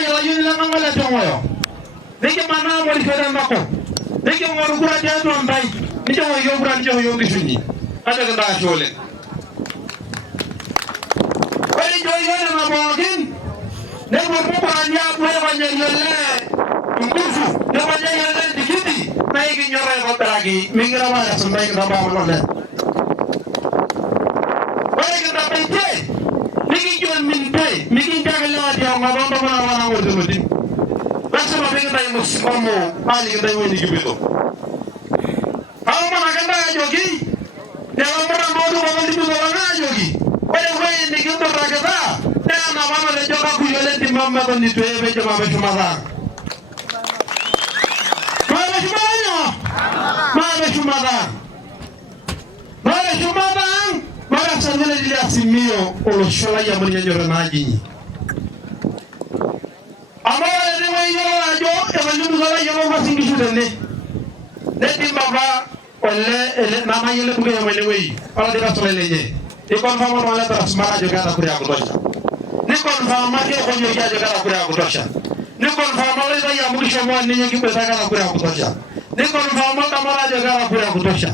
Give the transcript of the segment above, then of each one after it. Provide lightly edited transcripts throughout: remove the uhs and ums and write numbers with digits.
ya yuni la mangala tongoyo niki mana mo lifeda mako niki mo rukura tetu ambai niki mo yobura niki mo yogi shuni ada kanda shole wali joyona mabogin nebo mupanya mwe banya yole ngufu nebo banya yole dikiti mai ginyore botaragi mingira mara sumbai ngaba monole wali kanda pente niki jon minte niki jagale wati ngaba ndo wana ngordi basta mabega tay musimo ali kanda woni gibito awma naganda jogi dewa mara modu babandi bu wala jogi wala way ni gito ragada na mama le joka ku yole ti mamma ko ni toyebe jama be shumaza mara shumaza mara sanele li asimio olo shola ya muri nyoro na jinyi amara ni way yoro ajo e bandu sala yoro masingi shudene ne ti baba ole mama yele buge yamane way ala de basole leje e kon famo wala transmara jo gata kuri akutosha ni kon famo ke ko jo gata kuri akutosha ni kon famo le da ya mugisho mo ni ngi pesa gata kuri akutosha ni kon famo kamara jo gata kuri akutosha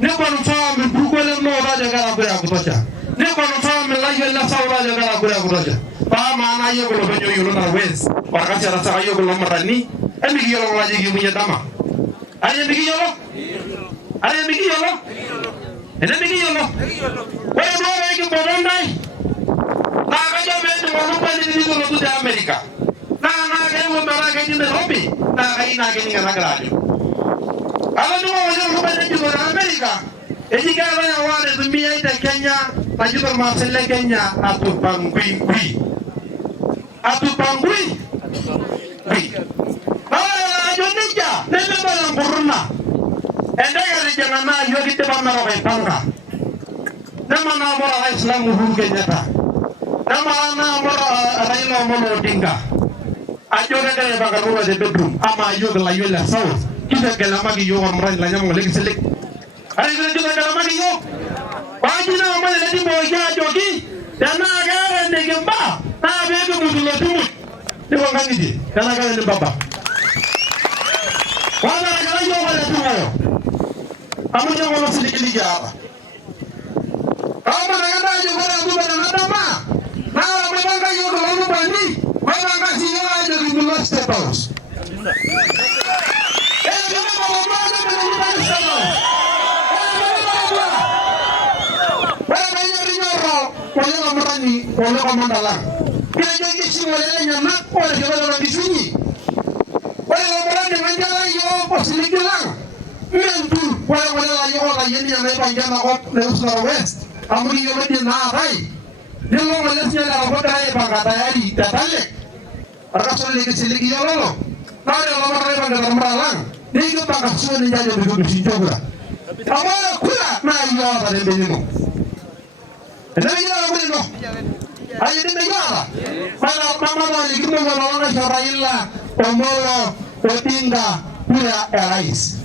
ni kon famo bugole no da jo gata kuri akutosha ni kon famo la yella sawra jo gata kuri akutosha ba mana yego lo benyo yulo na wes wakati ara sa yego lo marani emi yelo la jigi munya dama aye mi yelo aye mi yelo ene mi yelo wala do re ki bodondai na ga jabe to mo ko ni ko to America na ga mo mara ga ni Nairobi na ga ina ga ni ga radio ala do mo jo ko ni ko America e ji ga ya wale zumbi ya ita Kenya na judo ma selle Kenya atupangui ala jonija nebe bala nguruna endega rijana yogi te bamna ro panga nama na mora Islam Uhuru Kenyatta nama na mora Raila Amolo Odinga ajoga de bagaruwa de bedroom ama yoga la yola south kida gala magi yo amran la nyam legi selek ari de joga gala magi yo wajina amale ledi mo ya jogi dana gara de gemba na bebe mudulo tumu ni ko ngandi dana gara de baba wala gara yo wala tumo amuja wala seleki ligaba ama naganda yo gara tu bana dama na wala mabanga yo ko lu bani mabanga si yo ajo di lu step house wala ko mandala kila jogi si wala nyama wala ko wala bisuni wala wala mandala yo posilikila mentu wala yo la yeni na banjana ko le west amuri yo meti na rai nilo wala si la ko dai banga tayari tatale arkaso le ke siliki yo lolo na yo la mara banga rambalang ni ko banga suwe ni jajo bigo bisitogura amara kula na yo ba de benimo ena yo abulino ayo de yara mala mama wali kimo wala sharailla omolo Odinga pura rais